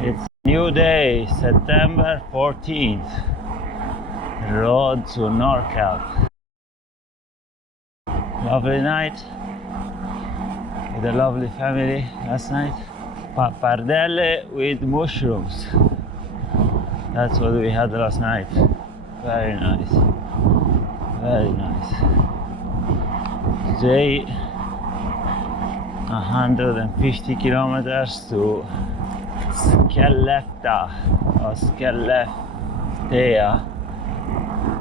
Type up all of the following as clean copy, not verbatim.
It's new day, September 14th. Road to NorCal. Lovely night with a lovely family last night. Pappardelle with mushrooms. That's what we had last night. Very nice. Very nice. Today, 150 kilometers to Skellefteå or Skellefteå,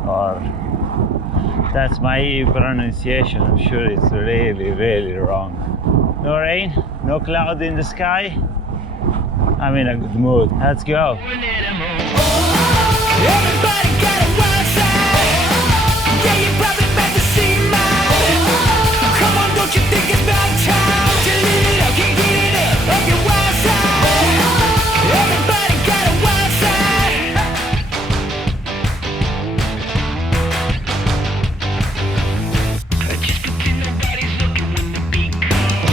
or that's my pronunciation. I'm sure it's really wrong. No rain, no cloud in the sky. I'm in a good mood. Let's go. Everybody got a wild side. Yeah, you probably better see mine. Come on, don't you think it's about time to live it up, can't get it up your wild side. Everybody got a wild side. Just pretend nobody's looking when the beat comes.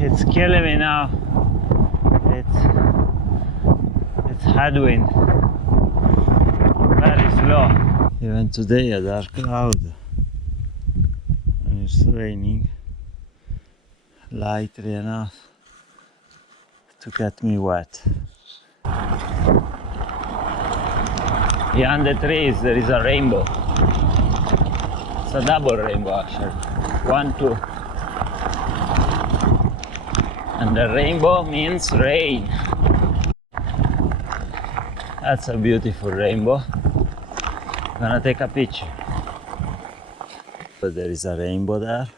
It's killing me now. It's headwind. Very slow. Even today a dark cloud and it's raining lightly enough to get me wet. Behind the trees there is a rainbow. It's a double rainbow actually. 1, 2. And the rainbow means rain. That's a beautiful rainbow. I'm gonna take a picture. But there is a rainbow there.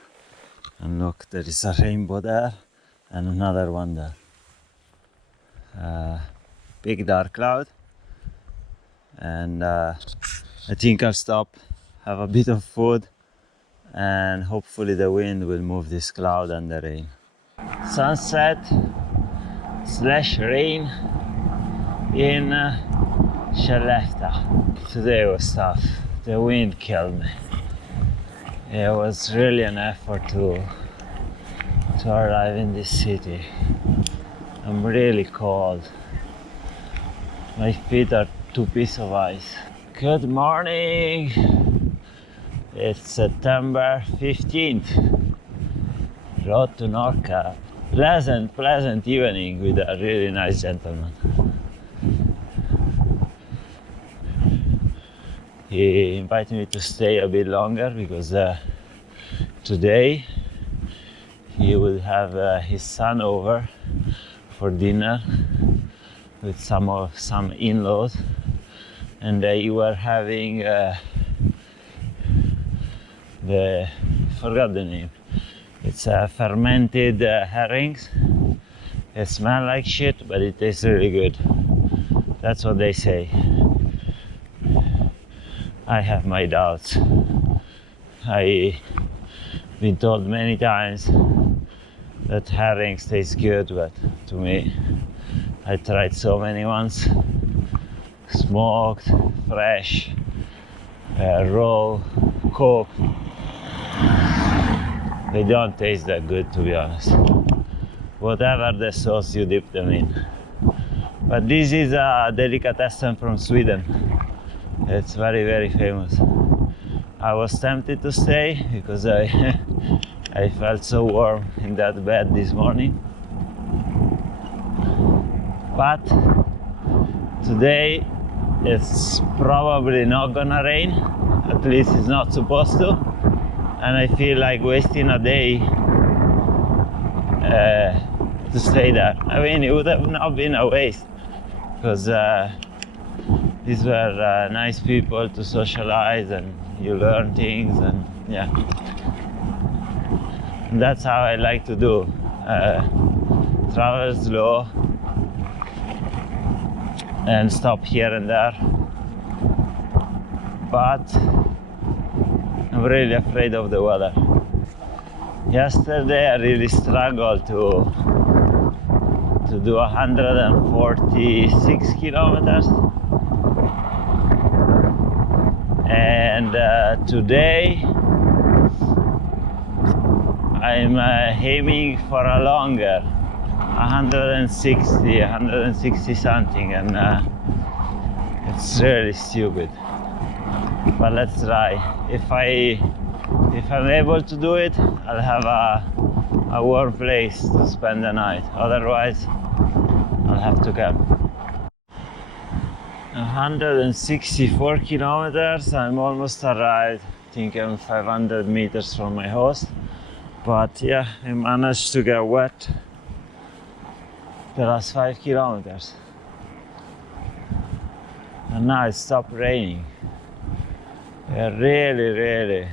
And look, there is a rainbow there. And another one there. Big dark cloud. And I think I'll stop, have a bit of food. And hopefully the wind will move this cloud and the rain. Sunset/rain in Skellefteå. Today was tough. The wind killed me. It was really an effort to arrive in this city. I'm really cold. My feet are 2 pieces of ice. Good morning. It's September 15th. Road to NorCal. Pleasant evening with a really nice gentleman. He invited me to stay a bit longer because today he will have his son over for dinner with some in-laws, and they were having forgot the name. It's fermented herrings. They smell like shit, but it tastes really good. That's what they say. I have my doubts. I've been told many times that herrings taste good, but to me, I tried so many ones. Smoked, fresh, raw, cooked. They don't taste that good, to be honest. Whatever the sauce you dip them in. But this is a delicatessen from Sweden. It's very famous. I was tempted to stay because I felt so warm in that bed this morning. But today it's probably not gonna rain. At least it's not supposed to. And I feel like wasting a day to stay there. I mean, it would have not been a waste because these were nice people to socialize and you learn things, and yeah. And that's how I like to do. Travel slow and stop here and there. But I'm really afraid of the weather. Yesterday I really struggled to do 146 kilometers. And today I'm aiming for a longer 160 something, and it's really stupid. But let's try. If I'm able to do it, I'll have a warm place to spend the night. Otherwise, I'll have to camp. 164 kilometers. I'm almost arrived. I think I'm 500 meters from my host. But yeah, I managed to get wet the last 5 kilometers. And now it stopped raining. It really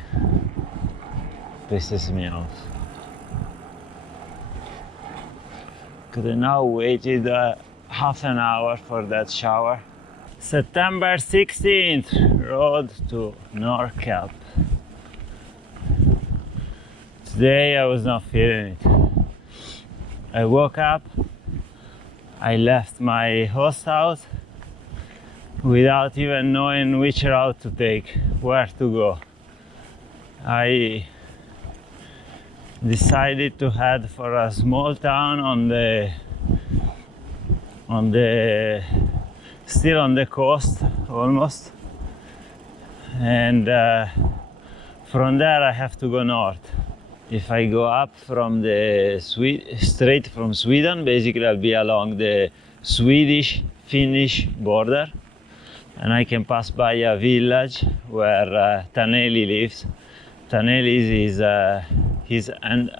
pisses me off. Could have now waited half an hour for that shower. September 16th, road to Nordkapp. Today I was not feeling it. I woke up, I left my host house without even knowing which route to take, where to go. I decided to head for a small town still on the coast almost, and from there I have to go north. If I go up from the straight from Sweden, basically I'll be along the Swedish-Finnish border, and I can pass by a village where Taneli lives. Taneli is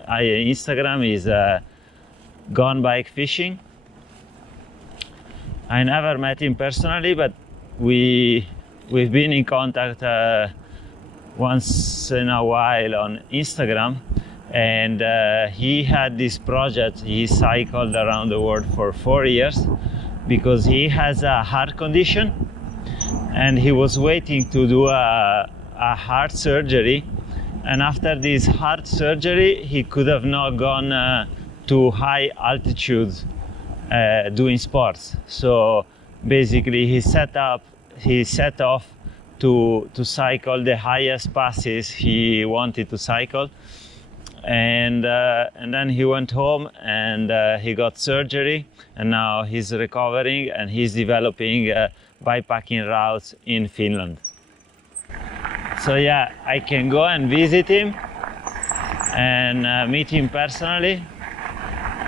Instagram is gone bike fishing. I never met him personally, but we've been in contact once in a while on Instagram, and he had this project. He cycled around the world for 4 years because he has a heart condition, and he was waiting to do a heart surgery. And after this heart surgery, he could have not gone to high altitudes doing sports. So basically he set off to cycle the highest passes he wanted to cycle, and then he went home and he got surgery, and now he's recovering and he's developing bikepacking routes in Finland. So yeah, I can go and visit him and meet him personally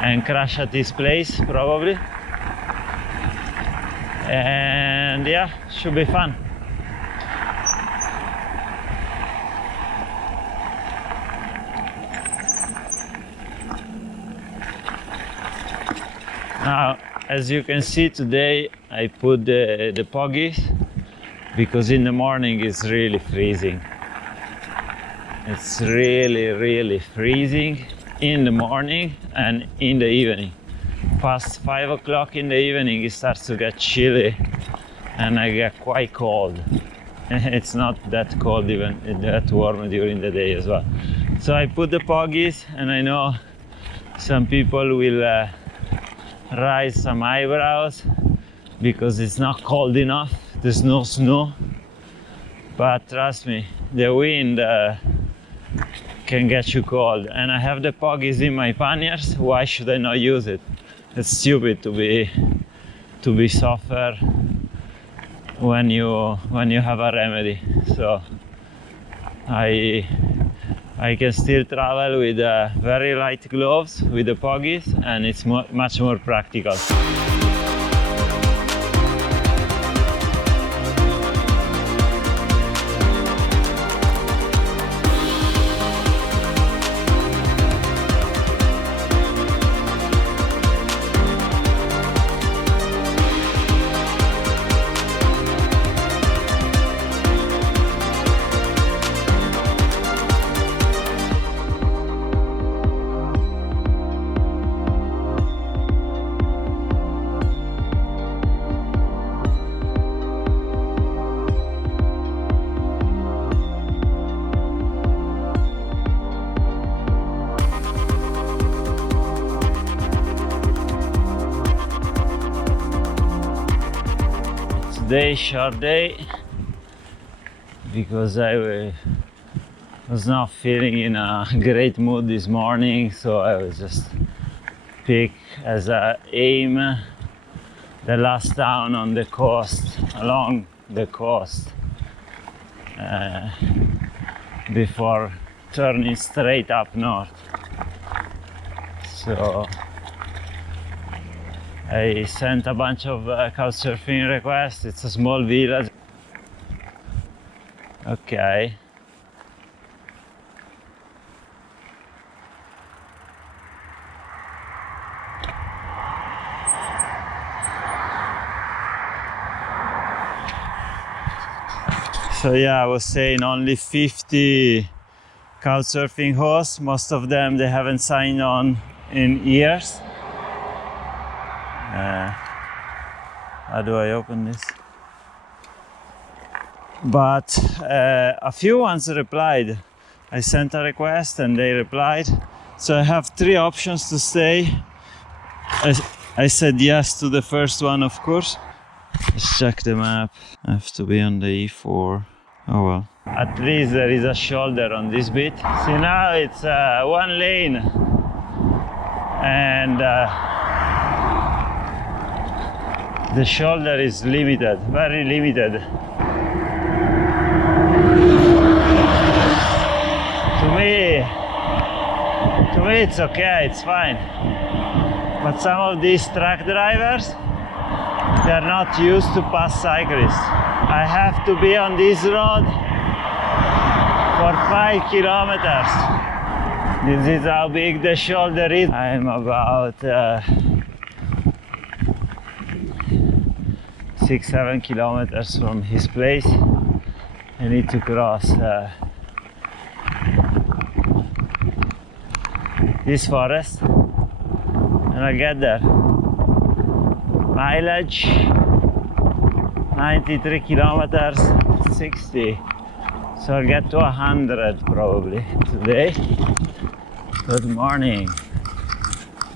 and crash at his place probably, and yeah, should be fun. Now, as you can see, today I put the poggies because in the morning it's really freezing. It's really freezing in the morning and in the evening. Past 5 o'clock in the evening it starts to get chilly and I get quite cold. It's not that cold, even that warm during the day as well. So I put the poggies, and I know some people will raise some eyebrows because it's not cold enough, there's no snow. But trust me, the wind can get you cold, and I have the poggies in my panniers. Why should I not use it? It's stupid to be suffer when you have a remedy. So I can still travel with very light gloves with the poggies, and it's much more practical. Today short day because I was not feeling in a great mood this morning, so I was just pick as a aim the last town on the coast, along the coast, before turning straight up north. So I sent a bunch of couchsurfing requests. It's a small village. Okay. So yeah, I was saying only 50 couchsurfing hosts. Most of them, they haven't signed on in years. How do I open this? But a few ones replied. I sent a request and they replied. So I have 3 options to stay. I said yes to the first one, of course. Let's check the map. I have to be on the E4. Oh well. At least there is a shoulder on this bit. See, now it's 1 lane. And the shoulder is limited, very limited. To me it's okay, it's fine. But some of these truck drivers, they are not used to pass cyclists. I have to be on this road for 5 kilometers. This is how big the shoulder is. I'm about 6-7 kilometers from his place. I need to cross this forest and I'll get there. Mileage 93 kilometers, 60. So I'll get to 100 probably today. Good morning.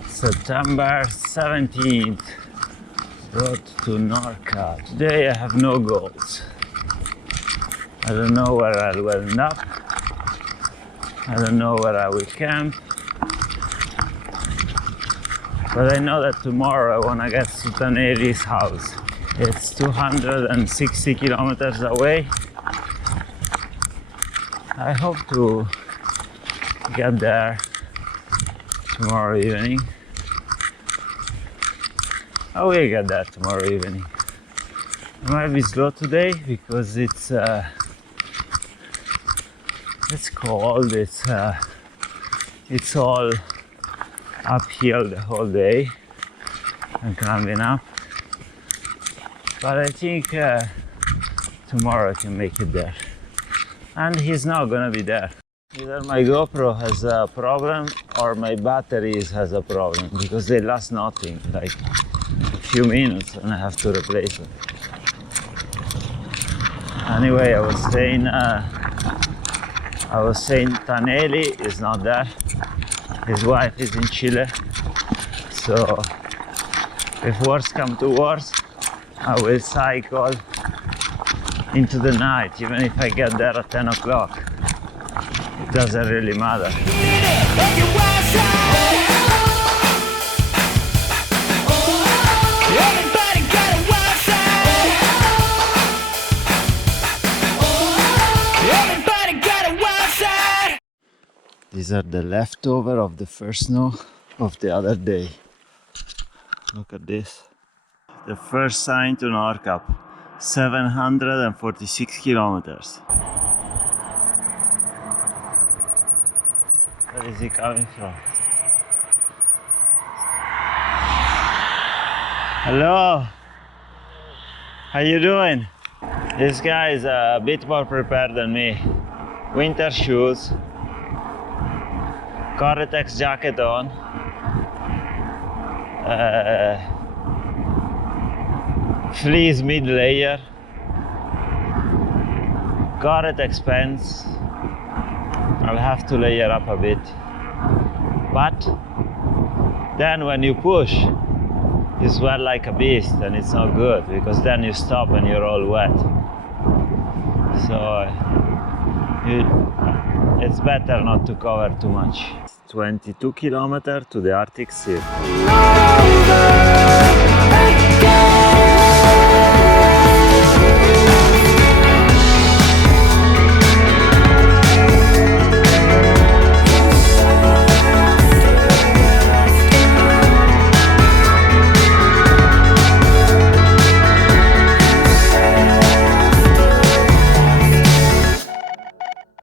September 17th. Road to Norca. Today I have no goals. I don't know where I will end up. I don't know where I will camp. But I know that tomorrow I want to get to Taneli's house. It's 260 kilometers away. I hope to get there tomorrow evening. I will get there tomorrow evening. It might be slow today because it's cold. It's all uphill the whole day and climbing up. But I think tomorrow I can make it there. And he's not gonna be there. Either my GoPro has a problem or my batteries has a problem because they last nothing, like a few minutes, and I have to replace them. Anyway, I was saying Taneli is not there. His wife is in Chile. So if worse come to worse, I will cycle into the night, even if I get there at 10 o'clock. It doesn't really matter. These are the leftover of the first snow of the other day. Look at this. The first sign to Nordkapp. 746 kilometers. Where is he coming from? Hello. How you doing? This guy is a bit more prepared than me. Winter shoes, Gore-Tex jacket on, fleece mid layer, Gore-Tex pants. I'll have to layer up a bit, but then when you push, you sweat like a beast, and it's not good because then you stop and you're all wet. So it's better not to cover too much. 22 kilometers to the Arctic Circle. Over.